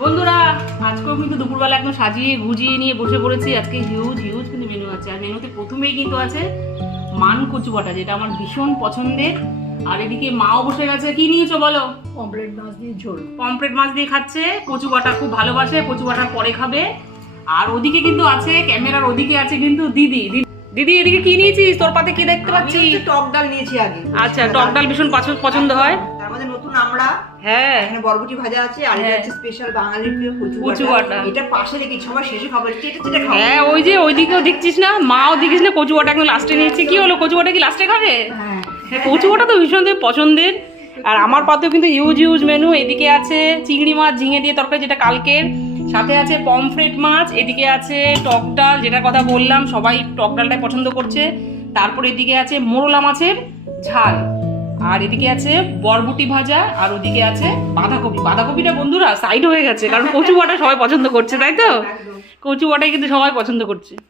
বন্ধুরা আজকেও কিন্তু দুপুরবেলা একদম সাজিয়ে গুজিয়ে নিয়ে বসে পড়েছি। আজকে হিউজ হিউজ কিন্তু মেনু আছে। আর মেনুতে প্রথমেই কিন্তু আছে মান কচু বাটা, যেটা আমার ভীষণ পছন্দের। আর এদিকে মাও বসে গেছে। কি নিয়েছো বলো? পমফ্রেট মাছ দিয়ে ঝোল। পমফ্রেট মাছ দিয়ে খাচ্ছে। কচু বাটা খুব ভালোবাসে, কচু বাটা পরে খাবে। আর ওদিকে কিন্তু আছে, ক্যামেরার ওদিকে আছে কিন্তু দিদি। দিদি এদিকে কি নিয়েছিস? তোর পাতে কি দেখতে পাচ্ছি? টক ডাল নিয়েছি আগে। আচ্ছা, টক ডাল ভীষণ পছন্দ হয়। তার মধ্যে নতুন আমরা, হ্যাঁ, এখানে বরবটি ভাজা আছে, আর এটা হচ্ছে স্পেশাল বাঙালির প্রিয় কচু বাটা। এটা পাশে রেখে সবাই শেষে খাবার চেটে চেটে খাবে। হ্যাঁ, ওই যে ওইদিকেও দেখছিস না, মাও দেখিস না, কচু বাটা একদম লাস্টে নিয়েছে। কি হলো, কচু বাটা কি লাস্টে খাবে? হ্যাঁ, কচু বাটা তো ভীষণ পছন্দের। আর আমার পাতেও কিন্তু হিউজ হিউজ মেনু। এদিকে আছে চিংড়ি মাছ ঝিঙে দিয়ে তরকারি, যেটা কালকের, সাথে আছে পমফ্রেট মাছ, এদিকে আছে টক ডাল, যেটার কথা বললাম, সবাই টক ডালটাই পছন্দ করছে। তারপর এদিকে আছে মোরলা মাছের ঝাল, আর এদিকে আছে বরবটি ভাজা, আর ওদিকে আছে বাঁধাকপি। বাঁধাকপিটা বন্ধুরা সাইড হয়ে গেছে, কারণ কচু বাটা সবাই পছন্দ করছে, তাই তো? একদম। কচু বাটাই কিন্তু সবাই পছন্দ করছে।